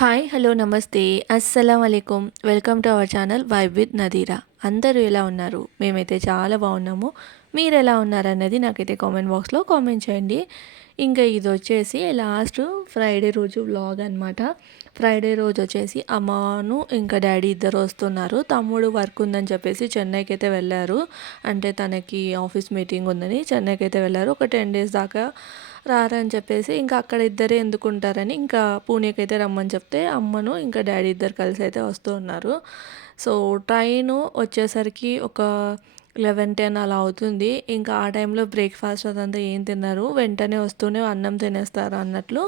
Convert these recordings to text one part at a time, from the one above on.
Hi hello నమస్తే అస్సలం అలైకుం welcome to our channel vibe with Nadira. అందరూ ఎలా ఉన్నారు? మేమైతే చాలా బాగున్నాము. మీరు ఎలా ఉన్నారన్నది నాకైతే కామెంట్ బాక్స్లో కామెంట్ చేయండి. ఇంకా ఇది వచ్చేసి లాస్ట్ ఫ్రైడే రోజు వ్లాగ్ అనమాట. ఫ్రైడే రోజు వచ్చేసి అమ్మను ఇంకా డాడీ ఇద్దరు వస్తున్నారు. తమ్ముడు వర్క్ ఉందని చెప్పేసి చెన్నైకి అయితే వెళ్ళారు. అంటే తనకి ఆఫీస్ మీటింగ్ ఉందని చెన్నైకి అయితే వెళ్ళారు. ఒక 10 డేస్ దాకా రారని చెప్పేసి ఇంకా అక్కడ ఇద్దరే ఎందుకుంటారని ఇంకా పూణేకి అయితే రమ్మని చెప్తే అమ్మను ఇంకా డాడీ ఇద్దరు కలిసి అయితే వస్తూ ఉన్నారు. సో ట్రైను వచ్చేసరికి ఒక 11-10 అలా అవుతుంది. ఇంకా ఆ టైంలో బ్రేక్ఫాస్ట్ అదంతా ఏం తిన్నారు, వెంటనే వస్తూనే అన్నం తినేస్తారు అన్నట్లు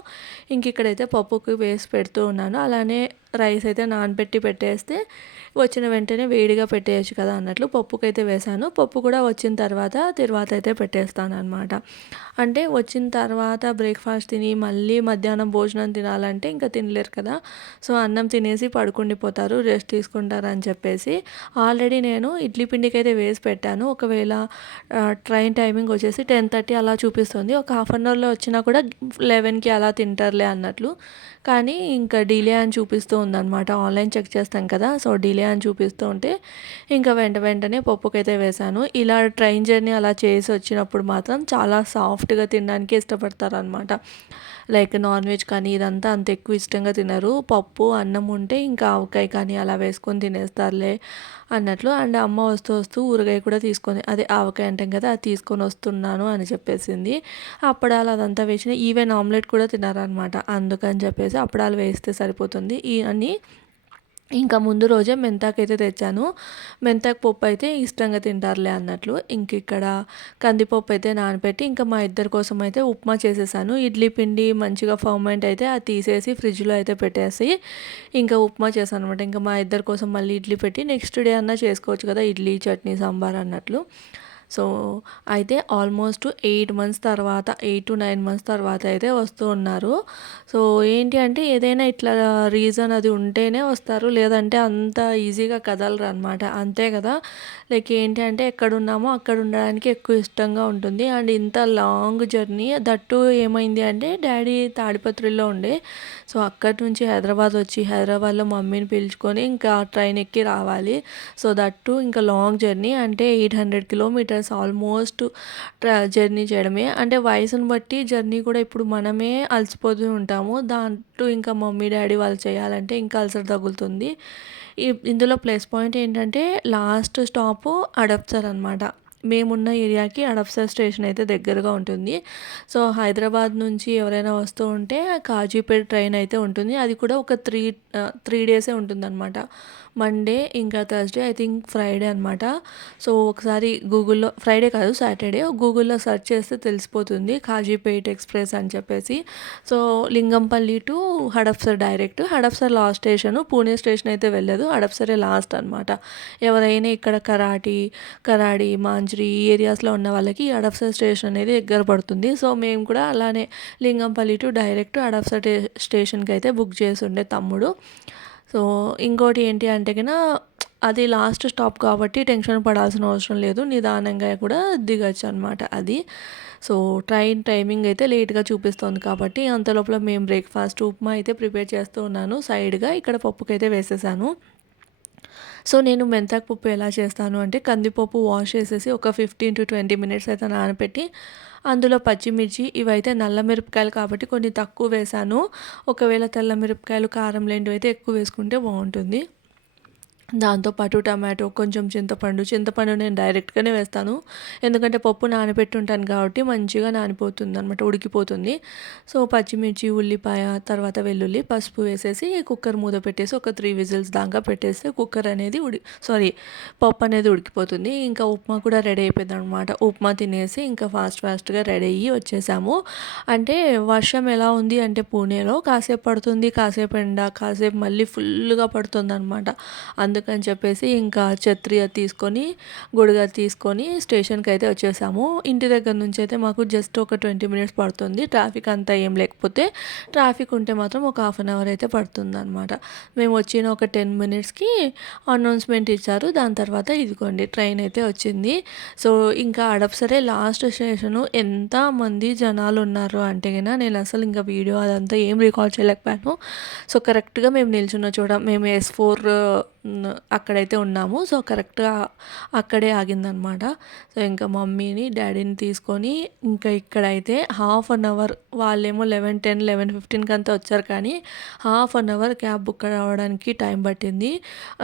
ఇంక ఇక్కడైతే పప్పుకి వేసి పెడుతూ ఉన్నాను. అలానే రైస్ అయితే నానబెట్టి పెట్టేస్తే వచ్చిన వెంటనే వేడిగా పెట్టేయచ్చు కదా అన్నట్లు పప్పుకైతే వేసాను. పప్పు కూడా వచ్చిన తర్వాత అయితే పెట్టేస్తాను అనమాట. అంటే వచ్చిన తర్వాత బ్రేక్ఫాస్ట్ తిని మళ్ళీ మధ్యాహ్నం భోజనం తినాలంటే ఇంకా తినలేరు కదా. సో అన్నం తినేసి పడుకుండిపోతారు, రెస్ట్ తీసుకుంటారు అని చెప్పేసి ఆల్రెడీ నేను ఇడ్లీ పిండికి అయితే వేసి పెట్టాను. ఒకవేళ ట్రైన్ టైమింగ్ వచ్చేసి 10:30 అలా చూపిస్తుంది. ఒక హాఫ్ అన్ అవర్లో వచ్చినా కూడా 11కి అలా తింటారులే అన్నట్లు. కానీ ఇంకా డిలే అని చూపిస్తూ ఉందన్నమాట. ఆన్లైన్ చెక్ చేస్తాం కదా, సో డిలే అని చూపిస్తూ ఉంటే ఇంకా వెంటనే పప్పుకైతే వేశాను. ఇలా ట్రైన్ జర్నీ అలా చేసి వచ్చినప్పుడు మాత్రం చాలా సాఫ్ట్గా తినడానికి ఇష్టపడతారనమాట. లైక్ నాన్ వెజ్ కానీ ఇదంతా అంత ఎక్కువ ఇష్టంగా తినరు. పప్పు అన్నం ఉంటే ఇంకా ఆవకాయ కానీ అలా వేసుకొని తినేస్తారులే అన్నట్లు. అండ్ అమ్మ వస్తూ వస్తూ ఊరగాయ కూడా తీసుకొని, అదే ఆవకాయ అంటాం కదా, అది తీసుకొని వస్తున్నాను అని చెప్పేసింది. అప్పడాలు అదంతా వేసిన ఈవెన్ ఆమ్లెట్ కూడా తినారనమాట. అందుకని చెప్పేసి అప్పడాలు వేస్తే సరిపోతుంది అని ఇంకా ముందు రోజే మెంతాకైతే తెచ్చాను. మెంతాకు పప్పు అయితే ఇష్టంగా తింటారులే అన్నట్లు. ఇంక ఇక్కడ కందిపప్పు అయితే నానబెట్టి ఇంకా మా ఇద్దరి కోసం అయితే ఉప్మా చేసేసాను. ఇడ్లీ పిండి మంచిగా ఫర్మెంట్ అయితే అది తీసేసి ఫ్రిడ్జ్లో అయితే పెట్టేసి ఇంకా ఉప్మా చేశాను అనమాట. ఇంకా మా ఇద్దరి కోసం మళ్ళీ ఇడ్లీ పెట్టి నెక్స్ట్ డే అన్నా చేసుకోవచ్చు కదా, ఇడ్లీ చట్నీ సాంబార్ అన్నట్లు. సో అయితే ఆల్మోస్ట్ 8 మంత్స్ తర్వాత, 8 to 9 మంత్స్ తర్వాత అయితే వస్తూ ఉన్నారు. సో ఏంటి అంటే ఏదైనా ఇట్లా రీజన్ అది ఉంటేనే వస్తారు, లేదంటే అంత ఈజీగా కదలరు అనమాట. అంతే కదా. లైక్ ఏంటి అంటే ఎక్కడున్నామో అక్కడ ఉండడానికి ఎక్కువ ఇష్టంగా ఉంటుంది. అండ్ ఇంత లాంగ్ జర్నీ దట్టు ఏమైంది అంటే డాడీ తాడిపత్రిలో ఉండే, సో అక్కడి నుంచి హైదరాబాద్ వచ్చి హైదరాబాద్లో మమ్మీని పిలుచుకొని ఇంకా ట్రైన్ ఎక్కి రావాలి. సో దట్టు ఇంకా లాంగ్ జర్నీ అంటే 800 కిలోమీటర్స్ ఆల్మోస్ట్ జర్నీ చేయడమే. అంటే వయసును బట్టి జర్నీ కూడా ఇప్పుడు మనమే అలసిపోతూ ఉంటాము. దాంట్లో ఇంకా మమ్మీ డాడీ వాళ్ళు చేయాలంటే ఇంకా అలసట తగులుతుంది. ఇందులో ప్లస్ పాయింట్ ఏంటంటే లాస్ట్ స్టాపు హడప్సర్ అనమాట. మేమున్న ఏరియాకి హడప్సర్ స్టేషన్ అయితే దగ్గరగా ఉంటుంది. సో హైదరాబాద్ నుంచి ఎవరైనా వస్తూ ఉంటే కాజీపేట ట్రైన్ అయితే ఉంటుంది. అది కూడా ఒక త్రీ డేసే ఉంటుందన్నమాట. మండే ఇంకా థర్స్డే, ఐ థింక్ ఫ్రైడే అనమాట. సో ఒకసారి గూగుల్లో, ఫ్రైడే కాదు సాటర్డే, గూగుల్లో సెర్చ్ చేస్తే తెలిసిపోతుంది కాజీపేట్ ఎక్స్ప్రెస్ అని చెప్పేసి. So Lingampalli to Hadapsar direct. Hadapsar last station, Pune station అయితే వెళ్ళదు, హడప్సరే లాస్ట్ అనమాట. ఎవరైనా ఇక్కడ కరాడి మాంజ్రీ ఈ ఏరియాస్లో ఉన్న వాళ్ళకి హడప్సర్ స్టేషన్ అనేది దగ్గర పడుతుంది. సో మేము కూడా అలానే లింగంపల్లి టు డైరెక్ట్ హడప్సర్ స్టేషన్కి అయితే బుక్ చేసి ఉండే తమ్ముడు. సో ఇంకోటి ఏంటి అంటే కన్నా అది లాస్ట్ స్టాప్ కాబట్టి టెన్షన్ పడాల్సిన అవసరం లేదు, నిదానంగా కూడా దిగచ్చు అనమాట అది. సో ట్రైన్ టైమింగ్ అయితే లేట్గా చూపిస్తుంది కాబట్టి అంతలోపల మేము బ్రేక్ఫాస్ట్ ఉప్మా అయితే ప్రిపేర్ చేస్తూ ఉన్నాను. సైడ్గా ఇక్కడ పప్పుకైతే వేసేసాను. సో నేను మెంతాకు పప్పు ఎలా చేస్తాను అంటే కందిపప్పు వాష్ చేసేసి ఒక 15 to 20 మినిట్స్ అయితే నానబెట్టి అందులో పచ్చిమిర్చి, ఇవైతే నల్ల మిరపకాయలు కాబట్టి కొన్ని తక్కువ వేసాను. ఒకవేళ తెల్ల మిరపకాయలు కారం లేనివి అయితే ఎక్కువ వేసుకుంటే బాగుంటుంది. దాంతోపాటు టమాటో, కొంచెం చింతపండు నేను డైరెక్ట్గానే వేస్తాను. ఎందుకంటే పప్పు నానబెట్టి ఉంటాను కాబట్టి మంచిగా నానిపోతుంది అనమాట, ఉడికిపోతుంది. సో పచ్చిమిర్చి, ఉల్లిపాయ, తర్వాత వెల్లుల్లి, పసుపు వేసేసి కుక్కర్ మూత పెట్టేసి ఒక 3 విజిల్స్ దాకా పెట్టేస్తే కుక్కర్ అనేది పప్పు అనేది ఉడికిపోతుంది. ఇంకా ఉప్మా కూడా రెడీ అయిపోయింది అనమాట. ఉప్మా తినేసి ఇంకా ఫాస్ట్గా రెడీ అయ్యి వచ్చేసాము. అంటే వర్షం ఎలా ఉంది అంటే పూణేలో కాసేపు పడుతుంది, కాసేపు ఎండ, కాసేపు మళ్ళీ ఫుల్గా పడుతుంది అనమాట. అందుకని అందుకని చెప్పేసి ఇంకా ఛత్రి అది తీసుకొని గొడుగు తీసుకొని స్టేషన్కి అయితే వచ్చేసాము. ఇంటి దగ్గర నుంచి అయితే మాకు జస్ట్ ఒక 20 మినిట్స్ పడుతుంది. ట్రాఫిక్ అంతా ఏం లేకపోతే, ట్రాఫిక్ ఉంటే మాత్రం ఒక హాఫ్ అన్ అవర్ అయితే పడుతుందన్నమాట. మేము వచ్చిన ఒక 10 మినిట్స్కి అనౌన్స్మెంట్ ఇచ్చారు. దాని తర్వాత ఇదిగోండి ట్రైన్ అయితే వచ్చింది. సో ఇంకా హడప్సరే లాస్ట్ స్టేషను. ఎంతమంది జనాలు ఉన్నారు అంటే గిన నేను అసలు ఇంకా వీడియో అదంతా ఏం రికార్డ్ చేయలేకపోయాను. సో కరెక్ట్గా మేము నిల్చున్న చోట మేము S4 అక్కడైతే ఉన్నాము. సో కరెక్ట్గా అక్కడే ఆగిందనమాట. సో ఇంకా మమ్మీని డాడీని తీసుకొని ఇంకా ఇక్కడైతే హాఫ్ అన్ అవర్, వాళ్ళేమో 11:10 11:15 అంతా వచ్చారు, కానీ half an hour cab book అవ్వడానికి టైం పట్టింది.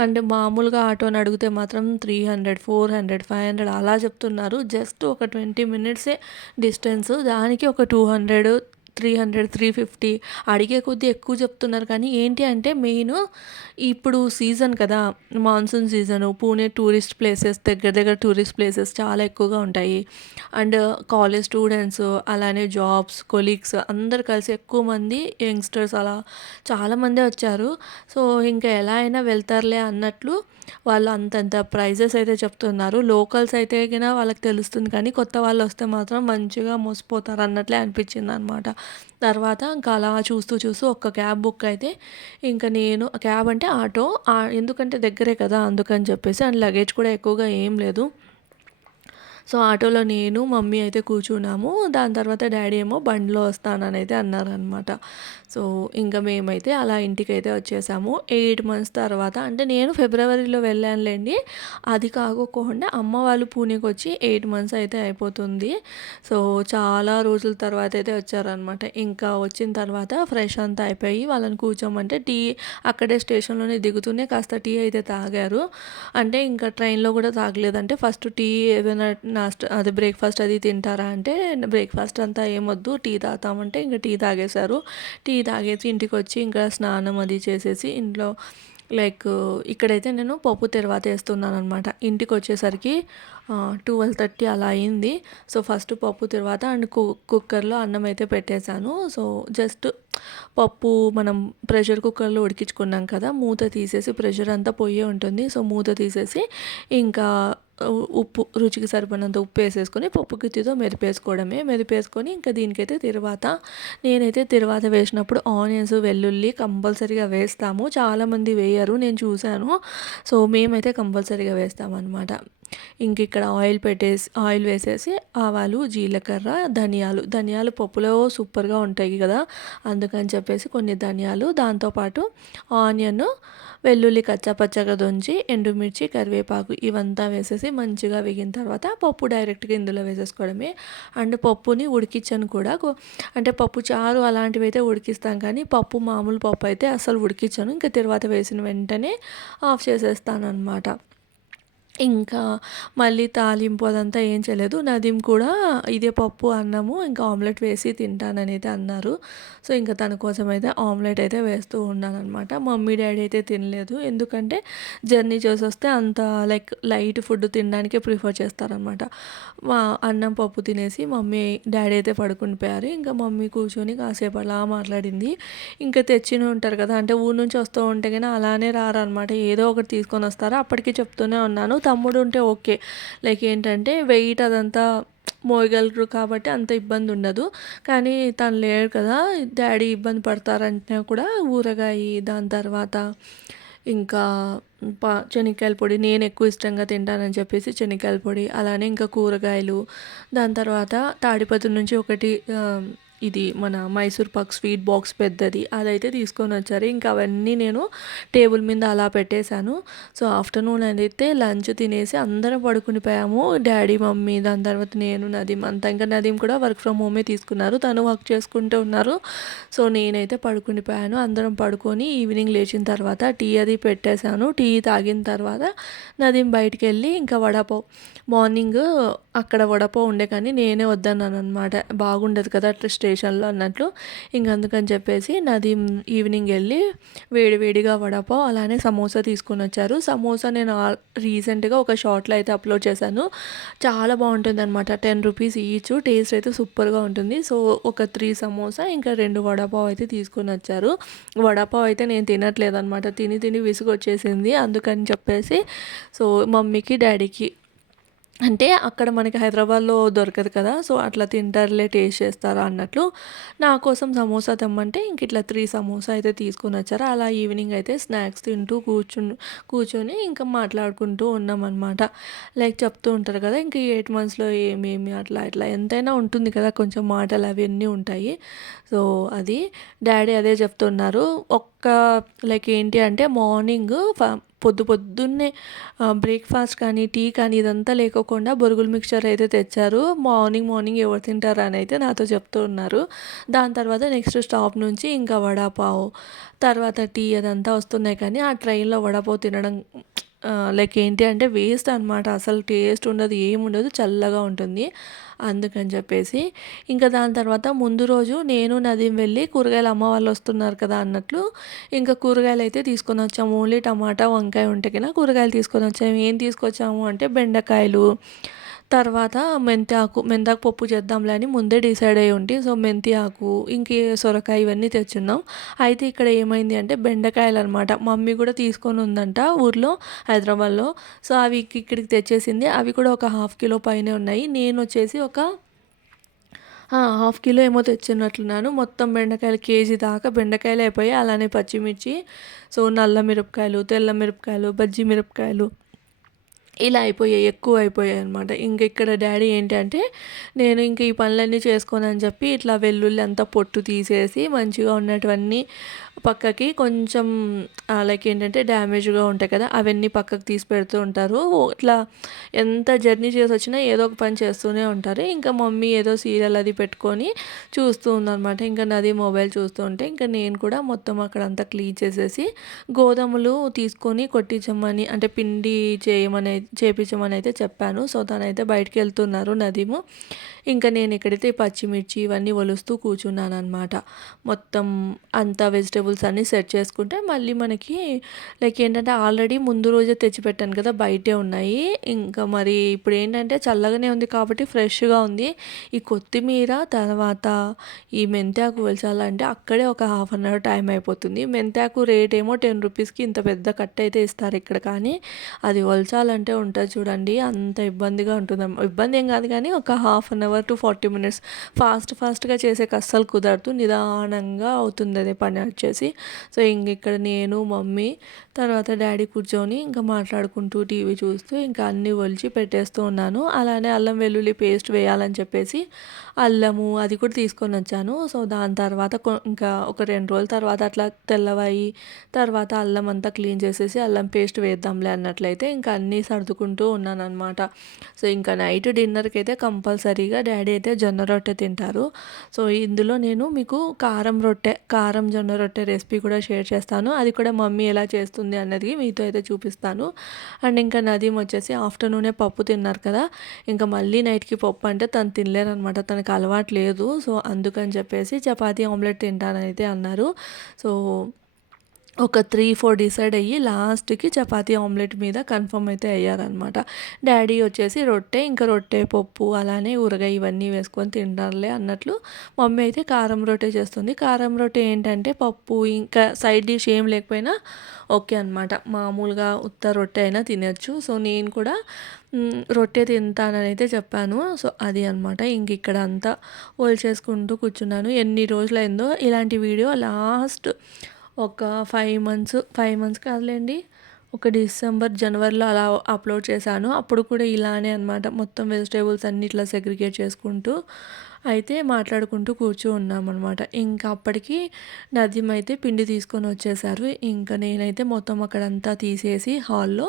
అండ్ మామూలుగా ఆటోని అడిగితే మాత్రం 300 400 500 అలా చెప్తున్నారు. జస్ట్ ఒక 20 మినిట్సే డిస్టెన్స్, దానికి ఒక 200 300 350 అడిగే కొద్దీ ఎక్కువ చెప్తున్నారు. కానీ ఏంటి అంటే మెయిన్ ఇప్పుడు సీజన్ కదా, monsoon season. Pune tourist places దగ్గర దగ్గర టూరిస్ట్ ప్లేసెస్ చాలా ఎక్కువగా ఉంటాయి. అండ్ కాలేజ్ స్టూడెంట్స్, అలానే జాబ్స్ కొలీగ్స్ అందరు కలిసి ఎక్కువ మంది యంగ్స్టర్స్ అలా చాలామందే వచ్చారు. సో ఇంకా ఎలా అయినా వెళ్తారులే అన్నట్లు వాళ్ళు అంతంత ప్రైజెస్ అయితే చెప్తున్నారు. లోకల్స్ అయితే గిన వాళ్ళకి తెలుస్తుంది, కానీ కొత్త వాళ్ళు వస్తే మాత్రం మంచిగా మోసపోతారు అన్నట్లే అనిపించింది అనమాట. తర్వాత ఇంకా అలా చూస్తూ చూస్తూ ఒక్క క్యాబ్ బుక్ అయితే ఇంకా నేను క్యాబ్ అంటే ఆటో, ఎందుకంటే దగ్గరే కదా అందుకని చెప్పేసి. అండ్ లగేజ్ కూడా ఎక్కువగా ఏం లేదు. సో ఆటోలో నేను మమ్మీ అయితే కూర్చున్నాము. దాని తర్వాత డాడీ ఏమో బండిలో వస్తానని అయితే అన్నారనమాట. సో ఇంకా మేమైతే అలా ఇంటికైతే వచ్చేసాము. 8 మంత్స్ తర్వాత, అంటే నేను ఫిబ్రవరిలో వెళ్ళానులేండి. అది కాకోకుండా అమ్మ వాళ్ళు పూణేకి వచ్చి 8 మంత్స్ అయితే అయిపోతుంది. సో చాలా రోజుల తర్వాత అయితే వచ్చారనమాట. ఇంకా వచ్చిన తర్వాత ఫ్రెష్ అంతా అయిపోయి వాళ్ళని కూర్చోమంటే టీ అక్కడే స్టేషన్లోనే దిగుతూనే కాస్త టీ అయితే తాగారు. అంటే ఇంకా ట్రైన్లో కూడా తాగలేదంటే ఫస్ట్ టీ ఏదైనా అదే బ్రేక్ఫాస్ట్ అది తింటారా అంటే బ్రేక్ఫాస్ట్ అంతా ఏమొద్దు టీ తాగుతామంటే ఇంకా టీ తాగేశారు. టీ తాగేసి ఇంటికి వచ్చి ఇంకా స్నానం అది చేసేసి ఇంట్లో లైక్ ఇక్కడైతే నేను పప్పు తర్వాత వేస్తున్నాను అనమాట. ఇంటికి వచ్చేసరికి 12:30 అలా అయింది. సో ఫస్ట్ పప్పు తర్వాత అండ్ కుక్కర్లో అన్నం అయితే పెట్టేశాను. సో జస్ట్ పప్పు మనం ప్రెషర్ కుక్కర్లో ఉడికించుకున్నాం కదా, మూత తీసేసి ప్రెషర్ అంతా పొయ్యే ఉంటుంది. సో మూత తీసేసి ఇంకా ఉప్పు రుచికి సరిపడినంత ఉప్పు వేసేసుకొని పప్పు గిత్తితో మెదిపేసుకోవడమే. మెదిపేసుకొని ఇంకా దీనికైతే నేనైతే తిరువాత వేసినప్పుడు ఆనియన్స్ వెల్లుల్లి కంపల్సరీగా వేస్తాము. చాలామంది వేయరు, నేను చూశాను. సో మేమైతే కంపల్సరీగా వేస్తామన్నమాట. ఇంక ఇక్కడ ఆయిల్ వేసేసి ఆవాలు జీలకర్ర ధనియాలు పప్పులో సూపర్గా ఉంటాయి కదా, అందుకని చెప్పేసి కొన్ని ధనియాలు, దాంతోపాటు ఆనియన్ వెల్లుల్లి కచ్చాపచ్చగా దంచి ఎండుమిర్చి కరివేపాకు ఇవంతా వేసేసి మంచిగా వేగిన తర్వాత పప్పు డైరెక్ట్గా ఇందులో వేసేసుకోవడమే. అండ్ పప్పుని ఉడికించను కూడా, అంటే పప్పు చారు అలాంటివి అయితే ఉడికిస్తాం, కానీ పప్పు మామూలు పప్పు అయితే అసలు ఉడికించను. ఇంకా తర్వాత వేసిన వెంటనే ఆఫ్ చేసేస్తాను అనమాట. ఇంకా మళ్ళీ తాలింపు అదంతా ఏం చేయలేదు. నదీమ్ కూడా ఇదే పప్పు అన్నము ఇంకా ఆమ్లెట్ వేసి తింటానని అయితే అన్నారు. సో ఇంకా తన కోసం అయితే ఆమ్లెట్ అయితే వేస్తూ ఉన్నానమాట. మమ్మీ డాడీ అయితే తినలేదు, ఎందుకంటే జర్నీ చేసి వస్తే అంత లైట్ ఫుడ్ తినడానికే ప్రిఫర్ చేస్తారనమాట. మా అన్నం పప్పు తినేసి మమ్మీ డాడీ అయితే పడుకుని పోయారు. ఇంకా మమ్మీ కూర్చొని కాసేపు అలా మాట్లాడింది. ఇంకా తెచ్చిన ఉంటారు కదా, అంటే ఊరు నుంచి వస్తూ ఉంటే కానీ అలానే రారనమాట, ఏదో ఒకటి తీసుకొని వస్తారు. అప్పటికి చెప్తూనే ఉన్నాను, తమ్ముడు ఉంటే ఓకే, ఏంటంటే వెయిట్ అదంతా మోయగలరు కాబట్టి అంత ఇబ్బంది ఉండదు. కానీ తను లేడు కదా, డాడీ ఇబ్బంది పడతారంటే కూడా ఊరగాయ, దాని తర్వాత ఇంకా శనక్కాయల పొడి నేను ఎక్కువ ఇష్టంగా తింటానని చెప్పేసి శనక్కాయల పొడి, అలానే ఇంకా కూరగాయలు, దాని తర్వాత తాడిపత్రి నుంచి ఒకటి ఇది మన మైసూర్ పాక్ స్వీట్ బాక్స్ పెద్దది అదైతే తీసుకొని వచ్చారు. ఇంకా అవన్నీ నేను టేబుల్ మీద అలా పెట్టేశాను. సో ఆఫ్టర్నూన్ అయితే లంచ్ తినేసి అందరం పడుకుని పోయాము, డాడీ మమ్మీ, దాని తర్వాత నేను నదీమ్ అంతా. ఇంకా నదీమ్ కూడా వర్క్ ఫ్రమ్ హోమే తీసుకున్నారు, తను వర్క్ చేసుకుంటూ ఉన్నారు. సో నేనైతే పడుకుని పోయాను. అందరం పడుకొని ఈవినింగ్ లేచిన తర్వాత టీ అది పెట్టేశాను. టీ తాగిన తర్వాత నదీమ్ బయటికి వెళ్ళి ఇంకా వడాపావ్ మార్నింగ్ అక్కడ వడపావ్ ఉండే కానీ నేనే వద్దన్నాననమాట. బాగుండదు కదా అట్లా స్టేషన్‌లో అన్నట్లు. ఇంక అందుకని చెప్పేసి నదీమ్ ఈవినింగ్ ఎళ్ళి వేడి వేడిగా వడపావ్ అలానే సమోసా తీసుకొనొచ్చారు. సమోసా నేను రీసెంట్‌గా ఒక షార్ట్‌లో అయితే అప్‌లోడ్ చేశాను. చాలా బావుంటుందనమాట. 10 రూపీస్ ఈచ్. టేస్ట్ అయితే సూపర్‌గా ఉంటుంది. సో, ఒక 3 సమోసా ఇంకా 2 వడపావ్ అయితే తీసుకొనొచ్చారు. వడపావ్ అయితే నేను తినట్లేదనమాట. తిని తిని విసుగొచ్చేసింది. అందుకని చెప్పేసి సో, మమ్మీకి, డ్యాడీకి అంటే అక్కడ మనకి హైదరాబాద్‌లో దొరకదు కదా! సో, అట్లా తింటారులే, టేస్ట్ చేస్తారా అన్నట్లు నా కోసం సమోసా తెమ్మంటే ఇంక ఇట్లా 3 సమోసా అయితే తీసుకొనొచ్చారు. అలా ఈవినింగ్ అయితే స్నాక్స్ తింటూ కూర్చొని ఇంకా మాట్లాడుకుంటూ ఉన్నామనమాట. లైక్ చెప్తూ ఉంటారు కదా! ఇంక ఈ 8 మంత్స్‌లో ఏమేమి అట్లా ఇట్లా ఎంతైనా ఉంటుంది కదా! కొంచెం మాటలు అవన్నీ ఉంటాయి. సో, అది డ్యాడీ అదే చెప్తున్నారు. లైక్ ఏంటి అంటే మార్నింగ్ పొద్దున్నే బ్రేక్‌ఫాస్ట్ కానీ, టీ కానీ ఇదంతా లేకోకుండా బొరుగుల మిక్చర్ అయితే తెచ్చారు. మార్నింగ్ ఎవరు తింటారని అయితే నాతో చెప్తూ ఉన్నారు. దాని తర్వాత నెక్స్ట్ స్టాప్ నుంచి ఇంకా వడాపావ్, తర్వాత టీ అదంతా వస్తున్నాయి కానీ ఆ ట్రైన్‌లో వడాపావ్ తినడం లైక్ ఏంటి అంటే వేస్ట్ అనమాట. అసలు టేస్ట్ ఉండదు, ఏముండదు, చల్లగా ఉంటుంది. అందుకని చెప్పేసి ఇంకా దాని తర్వాత ముందు రోజు నేను నదీమ్ వెళ్ళి కూరగాయలు అమ్మ వాళ్ళు వస్తున్నారు కదా అన్నట్లు ఇంకా కూరగాయలు అయితే తీసుకొని వచ్చాము. ఓన్లీ టమాటా, వంకాయ ఉంటే గిన కూరగాయలు తీసుకొని వచ్చాము. ఏం తీసుకొచ్చాము అంటే బెండకాయలు, తర్వాత మెంతాకు పప్పు చేద్దాంలే అని ముందే డిసైడ్ అయ్యి ఉంటి. సో, మెంతి ఆకు, సొరకాయ ఇవన్నీ తెచ్చున్నాం. అయితే ఇక్కడ ఏమైంది అంటే బెండకాయలనమాట. మమ్మీ కూడా తీసుకొని ఉందంట ఊర్లో హైదరాబాద్‌లో. సో, అవి ఇక్కడికి తెచ్చేసింది. అవి కూడా ఒక హాఫ్ కిలో పైనే ఉన్నాయి. నేనొచ్చేసి ఒక హాఫ్ కిలో ఏమో తెచ్చినట్లున్నాను. మొత్తం బెండకాయలు కేజీ దాకా బెండకాయలే అయిపోయాయి. అలానే పచ్చిమిర్చి, సో, నల్ల మిరపకాయలు, తెల్ల మిరపకాయలు, బజ్జీ మిరపకాయలు ఇలా ఎక్కువ అయిపోయాయనమాట. ఇంక ఇక్కడ డ్యాడీ ఏంటంటే, నేను ఇంక ఈ పనులన్నీ చేసుకోనని చెప్పి ఇట్లా వెల్లుల్లి అంతా పొట్టు తీసేసి మంచిగా ఉన్నటివన్నీ పక్కకి కొంచెం లైక్ ఏంటంటే డ్యామేజ్‌గా ఉంటాయి కదా! అవన్నీ పక్కకు తీసి పెడుతూ ఉంటారు. ఇట్లా ఎంత జర్నీ చేసొచ్చినా ఏదో ఒక పని చేస్తూనే ఉంటారు. ఇంకా మమ్మీ ఏదో సీరియల్ అది పెట్టుకొని చూస్తూ ఉందనమాట. ఇంకా నది మొబైల్ చూస్తూ ఉంటే ఇంకా నేను కూడా మొత్తం అక్కడంతా క్లీన్ చేసేసి గోధుమలు తీసుకొని కొట్టించమని అంటే పిండి చేపించమని అయితే చెప్పాను. సో, తనైతే బయటికెళ్తున్నారు నదీము. ఇంకా నేను ఇక్కడైతే పచ్చిమిర్చి ఇవన్నీ ఒలుస్తూ కూర్చున్నాననమాట. మొత్తం అంతా వెజిటబుల్స్ అన్నీ సెట్ చేసుకుంటే మళ్ళీ మనకి లైక్ ఏంటంటే ఆల్రెడీ ముందు రోజే తెచ్చిపెట్టాను కదా! బయటే ఉన్నాయి. ఇంకా మరి ఇప్పుడేంటంటే చల్లగానే ఉంది కాబట్టి ఫ్రెష్‌గా ఉంది. ఈ కొత్తిమీర తర్వాత ఈ మెంతాకు ఒలచాలంటే అక్కడే ఒక హాఫ్ అన్ అవర్ టైం అయిపోతుంది. మెంతాకు రేట్ ఏమో 10 రూపీస్‌కి ఇంత పెద్ద కట్ట అయితే ఇస్తారు ఇక్కడ. కానీ అది ఒలచాలంటే ఉంటది చూడండి, అంత ఇబ్బందిగా ఉంటుందన్నమాట. ఇబ్బంది ఏం కాదు కానీ ఒక half an hour to 40 minutes ఫాస్ట్‌గా చేసేకి అస్సలు కుదరదు. నిదానంగా అవుతుంది అదే పని వచ్చేసి. సో, ఇక్కడ నేను, మమ్మీ, తర్వాత డ్యాడీ కూర్చొని ఇంకా మాట్లాడుకుంటూ టీవీ చూస్తూ ఇంకా అన్నీ ఒలిచి పెట్టేస్తూ ఉన్నాను. అలానే అల్లం వెల్లుల్లి పేస్ట్ వేయాలని చెప్పేసి అల్లము అది కూడా తీసుకొనొచ్చాను. సో, దాని తర్వాత ఇంకా ఒక 2 రోజుల తర్వాత అట్లా తెల్లవాయి తర్వాత అల్లం అంతా క్లీన్ చేసేసి అల్లం పేస్ట్ వేద్దాంలే అన్నట్లయితే ఇంకా అన్నీ సర్దుకుంటూ ఉన్నానన్నమాట. సో, ఇంకా నైట్ డిన్నర్‌కి అయితే కంపల్సరీగా డ్యాడీ అయితే జొన్న రొట్టె తింటారు. సో, ఇందులో నేను మీకు కారం జొన్న రొట్టె రెసిపీ కూడా షేర్ చేస్తాను. అది కూడా మమ్మీ ఎలా చేస్తుంది అన్నది మీతో అయితే చూపిస్తాను. అండ్ ఇంకా నదీమ్ వచ్చేసి ఆఫ్టర్‌నూనే పప్పు తిన్నారు కదా! ఇంకా మళ్ళీ నైట్‌కి పప్పు అంటే తను తినలేరనమాట. తనకు అలవాటు లేదు. సో, అందుకని చెప్పేసి చపాతీ ఆమ్లెట్ తింటానైతే అన్నారు. సో, ఒక 3, 4 డిసైడ్ అయ్యి లాస్ట్‌కి చపాతీ ఆమ్లెట్ మీద కన్ఫర్మ్ అయితే అయ్యారనమాట. డ్యాడీ వచ్చేసి రొట్టె, పప్పు అలానే ఊరగాయ ఇవన్నీ వేసుకొని తింటారులే అన్నట్లు మమ్మీ అయితే కారం రొట్టె చేస్తుంది. కారం రొట్టె ఏంటంటే పప్పు ఇంకా సైడ్ డిష్ ఏం లేకపోయినా ఓకే అనమాట. మామూలుగా ఉత్త రొట్టె అయినా తినొచ్చు. సో, నేను కూడా రొట్టె తింటానని అయితే చెప్పాను. సో, అది అనమాట. ఇక్కడ అంతా చేసుకుంటూ కూర్చున్నాను. ఎన్ని రోజులైందో ఇలాంటి వీడియో లాస్ట్ ఒక 5 మంత్స్ కాదులేండి. ఒక డిసెంబర్, జనవరిలో అలా అప్లోడ్ చేశాను. అప్పుడు కూడా ఇలానే అనమాట. మొత్తం వెజిటేబుల్స్ అన్నీ ఇట్లా సెగ్రిగేట్ చేసుకుంటూ అయితే మాట్లాడుకుంటూ ఉన్నామన్నమాట. ఇంకా అప్పటికి నదీమ్ అయితే పిండి తీసుకొని వచ్చేసారు. ఇంకా నేనైతే మొత్తం అక్కడంతా తీసేసి హాల్‌లో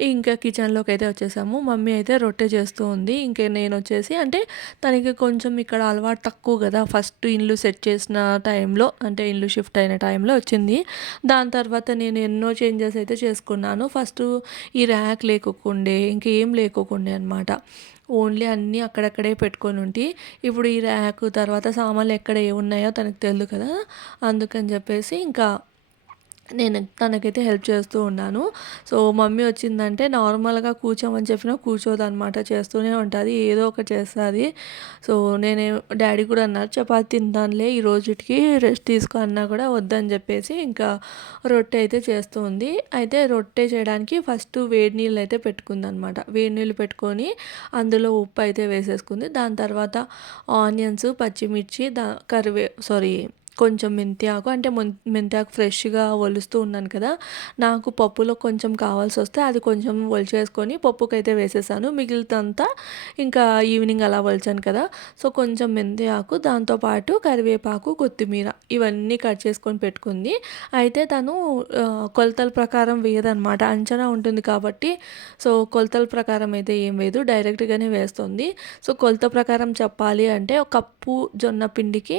ఇంకా కిచెన్‌లోకైతే వచ్చేసాము. మమ్మీ అయితే రొట్టె చేస్తూ ఉంది. ఇంక నేనొచ్చేసి అంటే తనకి కొంచెం ఇక్కడ అలవాటు తక్కువ గదా! ఫస్ట్ ఇల్లు సెట్ చేసిన టైంలో అంటే ఇల్లు షిఫ్ట్ అయిన టైంలో వచ్చింది. దాని తర్వాత నేను ఎన్నో చేంజెస్ అయితే చేసుకున్నాను. ఫస్టు ఈ ర్యాక్ లేకోకుండే, ఇంకేం లేకోకుండే అనమాట. ఓన్లీ అన్నీ అక్కడక్కడే పెట్టుకొనుంటి. ఇప్పుడు ఈ ర్యాకు తర్వాత సామాన్లు ఎక్కడ ఏమున్నాయో తనకు తెలీదు కదా! అందుకని చెప్పేసి ఇంకా నేను తనకైతే హెల్ప్ చేస్తూ ఉన్నాను. సో, మమ్మీ వచ్చిందంటే నార్మల్‌గా కూర్చోమని చెప్పినా కూర్చోదనమాట. చేస్తూనే ఉంటది. ఏదో ఒకటి చేస్తది. సో, డ్యాడీ కూడా అన్నారు, "చపాతీ తింటానులే ఈ రోజుటికి రెస్ట్ తీసుకో" అన్నా కూడా వద్దని చెప్పేసి ఇంకా రొట్టె అయితే చేస్తూ ఉంది. అయితే రొట్టె చేయడానికి ఫస్ట్ వేడి నీళ్ళు అయితే పెట్టుకుందనమాట. వేడి నీళ్ళు పెట్టుకొని అందులో ఉప్పు అయితే వేసేసుకుంది. దాని తర్వాత ఆనియన్స్, పచ్చిమిర్చి, కొంచెం మెంతి ఆకు అంటే మెంతి ఆకు ఫ్రెష్‌గా ఒలుస్తూ ఉన్నాను కదా! నాకు పప్పులో కొంచెం కావాల్సొస్తే అది కొంచెం ఒలిచేసుకొని పప్పుకైతే వేసేసాను. మిగిలినదంతా ఇంకా ఈవినింగ్ అలా ఒలిచాను కదా! సో, కొంచెం మెంతి ఆకు, దాంతో పాటు కరివేపాకు, కొత్తిమీర ఇవన్నీ కట్ చేసుకొని పెట్టుకుంది. అయితే తను కొలతల ప్రకారం వేయదనమాట. అంచనా ఉంటుంది కాబట్టి సో, కొలతల ప్రకారం అయితే ఏం వేయదు. డైరెక్ట్‌గానే వేస్తుంది. సో, కొలత ప్రకారం చెప్పాలి అంటే ఒక కప్పు జొన్న పిండికి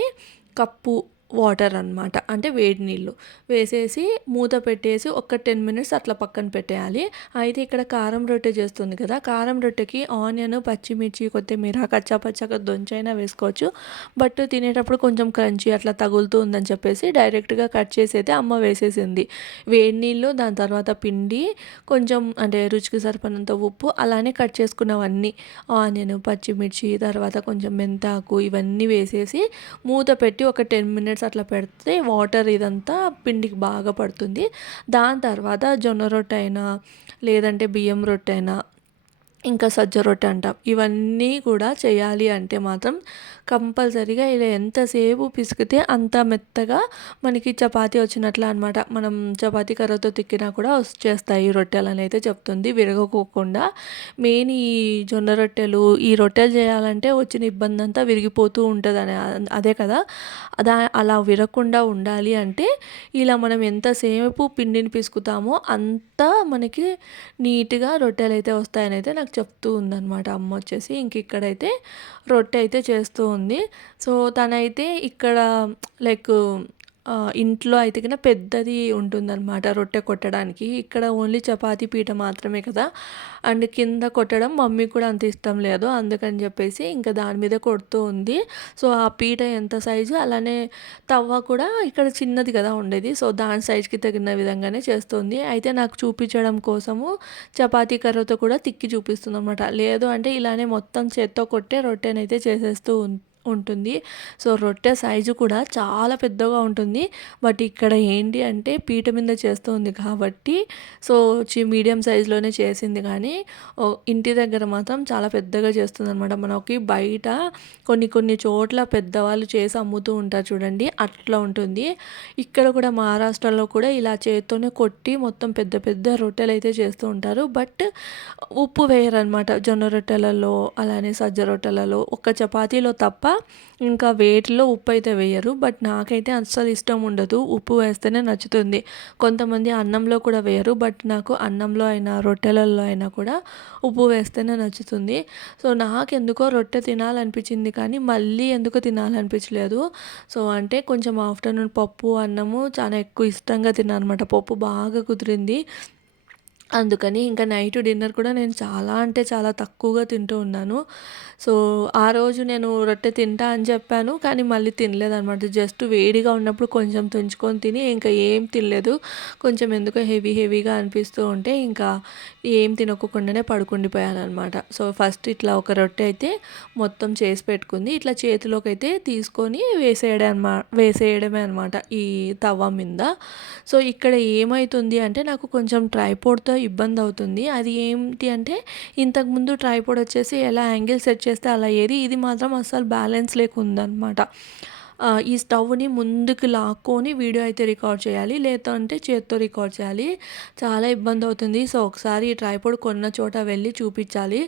కప్పు వాటర్ అనమాట. అంటే వేడి నీళ్ళు వేసేసి మూత పెట్టేసి ఒక 10 మినిట్స్ అట్లా పక్కన పెట్టేయాలి. అయితే ఇక్కడ కారం రొట్టె చేస్తుంది కదా! కారం రొట్టెకి ఆనియన్, పచ్చిమిర్చి, కొత్తిమీర కచ్చాపచ్చాగా దొంచైనా వేసుకోవచ్చు. బట్ తినేటప్పుడు కొంచెం క్రంచీ అట్లా తగులుతూ ఉందని చెప్పేసి డైరెక్ట్‌గా కట్ చేసి అయితే అమ్మ వేసేసింది. వేడి నీళ్ళు, దాని తర్వాత పిండి, కొంచెం అంటే రుచికి సరిపడినంత ఉప్పు, అలానే కట్ చేసుకున్నవన్నీ ఆనియన్, పచ్చిమిర్చి, తర్వాత కొంచెం మెంతాకు ఇవన్నీ వేసేసి మూత పెట్టి ఒక 10 మినిట్స్ అట్లా పెడితే వాటర్ ఇదంతా పిండికి బాగా పడుతుంది. దాని తర్వాత జొన్న రొట్టె అయినా, లేదంటే బియ్యం రొట్టె అయినా, ఇంకా సజ్జ రొట్టె అంటాం. ఇవన్నీ కూడా చేయాలి అంటే మాత్రం కంపల్సరీగా ఇలా ఎంతసేపు పిసికితే అంత మెత్తగా మనకి చపాతీ వచ్చినట్లే అనమాట. మనం చపాతీ కర్రతో తిక్కినా కూడా వచ్చేస్తాయి రొట్టెలని అయితే చెప్తుంది, విరగకోకుండా. మెయిన్ ఈ జొన్న రొట్టెలు, ఈ రొట్టెలు చేయాలంటే వచ్చిన ఇబ్బంది అంతా విరిగిపోతూ ఉంటుందని అదే కదా! అలా విరగకుండా ఉండాలి అంటే ఇలా మనం ఎంతసేపు పిండిని పిసుకుతామో అంత మనకి నీట్‌గా రొట్టెలైతే వస్తాయని అయితే నాకు చెప్తూ ఉందనమాట అమ్మ వచ్చేసి. ఇక్కడైతే రొట్టె అయితే చేస్తూ ఉంది. సో, తనైతే ఇక్కడ లైక్ ఇంట్లో అయితే గిన పెద్దది ఉంటుందనమాట రొట్టె కొట్టడానికి. ఇక్కడ ఓన్లీ చపాతీ పీట మాత్రమే కదా! అండ్ కింద కొట్టడం మమ్మీకి కూడా అంత ఇష్టం లేదు. అందుకని చెప్పేసి ఇంకా దాని మీద కొడుతూ ఉంది. సో, ఆ పీట ఎంత సైజు అలానే తవ్వ కూడా ఇక్కడ చిన్నది కదా ఉండేది. సో, దాని సైజ్‌కి తగిన విధంగానే చేస్తుంది. అయితే నాకు చూపించడం కోసము చపాతీ కర్రతో కూడా తిక్కి చూపిస్తుందనమాట. లేదు అంటే ఇలానే మొత్తం చేత్తో కొట్టే రొట్టెనైతే చేసేస్తూ ఉంటుంది. సో, రొట్టె సైజు కూడా చాలా పెద్దగా ఉంటుంది. బట్ ఇక్కడ ఏంటి అంటే పీట మీద చేస్తుంది కాబట్టి సో, మీడియం సైజులోనే చేసింది కానీ ఇంటి దగ్గర మాత్రం చాలా పెద్దగా చేస్తుందనమాట. మనకి బయట కొన్ని కొన్ని చోట్ల పెద్దవాళ్ళు చేసి అమ్ముతూ ఉంటారు చూడండి, అట్లా ఉంటుంది. ఇక్కడ కూడా మహారాష్ట్రలో కూడా ఇలా చేత్తోనే కొట్టి మొత్తం పెద్ద పెద్ద రొట్టెలైతే చేస్తూ ఉంటారు. బట్ ఉప్పు వేయరనమాట జొన్న రొట్టెలలో, అలానే సజ్జ రొట్టెలలో. ఒక్క చపాతీలో తప్ప ఇంకా వేటిలో ఉప్పు అయితే వేయరు. బట్ నాకైతే అస్సలు ఇష్టం ఉండదు. ఉప్పు వేస్తేనే నచ్చుతుంది. కొంతమంది అన్నంలో కూడా వేయరు. బట్ నాకు అన్నంలో అయినా, రొట్టెలలో అయినా కూడా ఉప్పు వేస్తేనే నచ్చుతుంది. సో, నాకెందుకో రొట్టె తినాలనిపించింది కానీ మళ్ళీ ఎందుకో తినాలనిపించలేదు. సో, అంటే కొంచెం ఆఫ్టర్‌నూన్ పప్పు, అన్నము చాలా ఎక్కువ ఇష్టంగా తిన్నాను అనమాట. పప్పు బాగా కుదిరింది. అందుకని ఇంకా నైట్ డిన్నర్ కూడా నేను చాలా అంటే చాలా తక్కువగా తింటూ ఉన్నాను. సో, ఆ రోజు నేను రొట్టె తింటా అని చెప్పాను. కానీ మళ్ళీ తినలేదనమాట. జస్ట్ వేడిగా ఉన్నప్పుడు కొంచెం తుంచుకొని తిని ఇంకా ఏం తినలేదు. కొంచెం ఎందుకో హెవీగా అనిపిస్తూ ఉంటే ఇంకా ఏం తినకోకుండానే పడుకుండిపోయాననమాట. సో, ఫస్ట్ ఇట్లా ఒక రొట్టె అయితే మొత్తం చేసి పెట్టుకుంది. ఇట్లా చేతిలోకైతే తీసుకొని వేసేయడమే అనమాట ఈ తవ్వ మీద. సో, ఇక్కడ ఏమైతుంది అంటే నాకు కొంచెం ట్రైపోడ్‌తో ఇబ్బందవుతుంది. అది ఏంటి అంటే ఇంతకుముందు ట్రైపోడ్ వచ్చేసి ఎలా యాంగిల్ సెట్ చేస్తే అలా ఏది, ఇది మాత్రం అస్సలు బ్యాలెన్స్ లేకుందనమాట. ఈ స్టవ్‌ని ముందుకు లాక్కొని వీడియో అయితే రికార్డ్ చేయాలి. లేదంటే చేత్తో రికార్డ్ చేయాలి. చాలా ఇబ్బందవుతుంది. సో, ఒకసారి ఈ ట్రైపోడ్ కొన్న చోట వెళ్ళి చూపించాలి.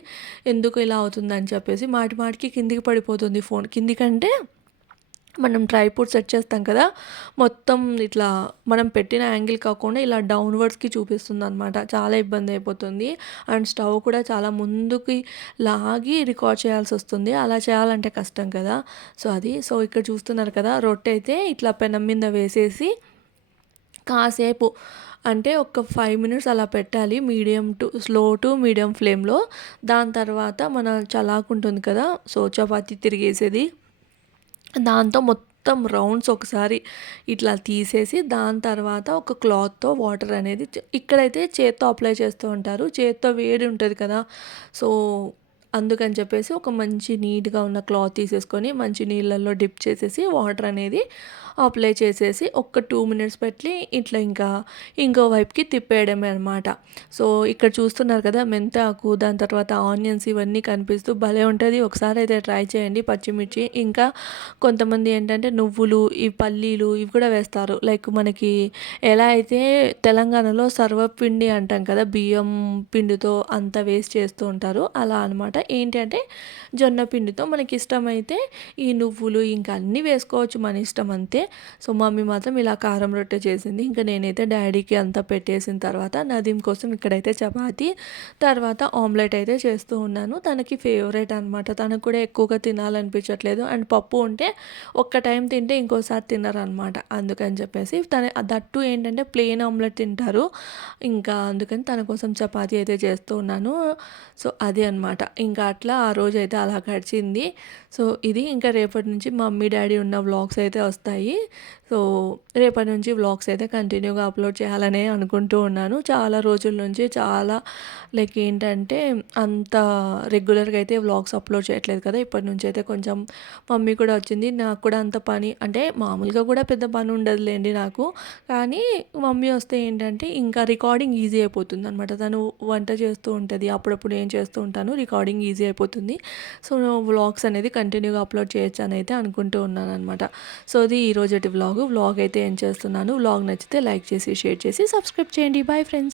ఎందుకు ఇలా అవుతుందని చెప్పేసి. మాటికి కిందికి పడిపోతుంది ఫోన్. కిందికంటే మనం ట్రైపోడ్ సెట్ చేస్తాం కదా, మొత్తం ఇట్లా మనం పెట్టిన యాంగిల్ కాకుండా ఇలా డౌన్వర్డ్స్కి చూపిస్తుంది అనమాట. చాలా ఇబ్బంది అయిపోతుంది. అండ్ స్టవ్ కూడా చాలా ముందుకి లాగి రికార్డ్ చేయాల్సి వస్తుంది. అలా చేయాలంటే కష్టం కదా. సో ఇక్కడ చూస్తున్నారు కదా, రొట్టె అయితే ఇట్లా పెనం మీద వేసేసి కాసేపు అంటే ఒక 5 మినిట్స్ అలా పెట్టాలి, స్లో టు మీడియం ఫ్లేమ్లో. దాని తర్వాత మన చలాకు ఉంటుంది కదా, సో చపాతీ తిరిగేసేది, దాంతో మొత్తం రౌండ్స్ ఒకసారి ఇట్లా తీసేసి దాని తర్వాత ఒక క్లాత్తో వాటర్ అనేది ఇక్కడైతే చేత్తో అప్లై చేస్తూ ఉంటారు. చేత్తో వేడి ఉంటుంది కదా, సో అందుకని చెప్పేసి ఒక మంచి నీట్గా ఉన్న క్లాత్ తీసేసుకొని మంచి నీళ్ళల్లో డిప్ చేసేసి వాటర్ అనేది అప్లై చేసేసి ఒక 2 మినిట్స్ పెట్టి ఇట్లా ఇంకో వైపుకి తిప్పేయడమే అనమాట. సో ఇక్కడ చూస్తున్నారు కదా, మెంతాకు, దాని తర్వాత ఆనియన్స్ ఇవన్నీ కనిపిస్తూ భలే ఉంటుంది. ఒకసారి అయితే ట్రై చేయండి. పచ్చిమిర్చి, ఇంకా కొంతమంది ఏంటంటే నువ్వులు, ఈ పల్లీలు ఇవి కూడా వేస్తారు. లైక్ మనకి ఎలా అయితే తెలంగాణలో సర్వపిండి అంటాం కదా, బియ్యం పిండితో అంతా వేస్ట్ చేస్తూ ఉంటారు, అలా అనమాట. ఏంటంటే జొన్న పిండితో మనకి ఇష్టమైతే ఈ నువ్వులు ఇంకా అన్నీ వేసుకోవచ్చు, మన ఇష్టం అంతే. సో మమ్మీ మాత్రం ఇలా కారం రొట్టె చేసింది. ఇంకా నేనైతే డాడీకి అంతా పెట్టేసిన తర్వాత నదీం కోసం ఇక్కడైతే చపాతీ, తర్వాత ఆమ్లెట్ అయితే చేస్తూ ఉన్నాను. తనకి ఫేవరెట్ అనమాట. తనకు కూడా ఎక్కువగా తినాలనిపించట్లేదు. అండ్ పప్పు ఉంటే ఒక్క టైం తింటే ఇంకోసారి తినరు అనమాట. అందుకని చెప్పేసి దట్టు ఏంటంటే ప్లెయిన్ ఆమ్లెట్ తింటారు. ఇంకా అందుకని తన కోసం చపాతీ అయితే చేస్తూ ఉన్నాను. సో అది అనమాట. ఇంకా అట్లా ఆ రోజు అయితే అలా గడిచింది. సో ఇది ఇంకా రేపటి నుంచి మమ్మీ డాడీ ఉన్న వ్లాగ్స్ అయితే వస్తాయి. సో రేపటి నుంచి వ్లాగ్స్ అయితే కంటిన్యూగా అప్లోడ్ చేయాలనే అనుకుంటూ ఉన్నాను. చాలా రోజుల నుంచి లైక్ ఏంటంటే అంత రెగ్యులర్గా అయితే వ్లాగ్స్ అప్లోడ్ చేయట్లేదు కదా. ఇప్పటి నుంచి అయితే కొంచెం మమ్మీ కూడా వచ్చింది, నాకు కూడా అంత పని అంటే మామూలుగా కూడా పెద్ద పని ఉండదులేండి నాకు, కానీ మమ్మీ వస్తే ఏంటంటే ఇంకా రికార్డింగ్ ఈజీ అయిపోతుంది అనమాట. తను వంట చేస్తూ ఉంటుంది, అప్పుడప్పుడు నేను చేస్తూ ఉంటాను, రికార్డింగ్ ఈజీ అయిపోతుంది. సో వ్లాగ్స్ అనేది కంటిన్యూగా అప్లోడ్ చేయొచ్చు అని అయితే అనుకుంటూ ఉన్నాను అనమాట. సో ఇది ఈరోజు వ్లాగ్ అయితే ఏం చేస్తున్నాను. వ్లాగ్ నచ్చితే లైక్ చేసి షేర్ చేసి సబ్స్క్రైబ్ చేయండి. Bye friends.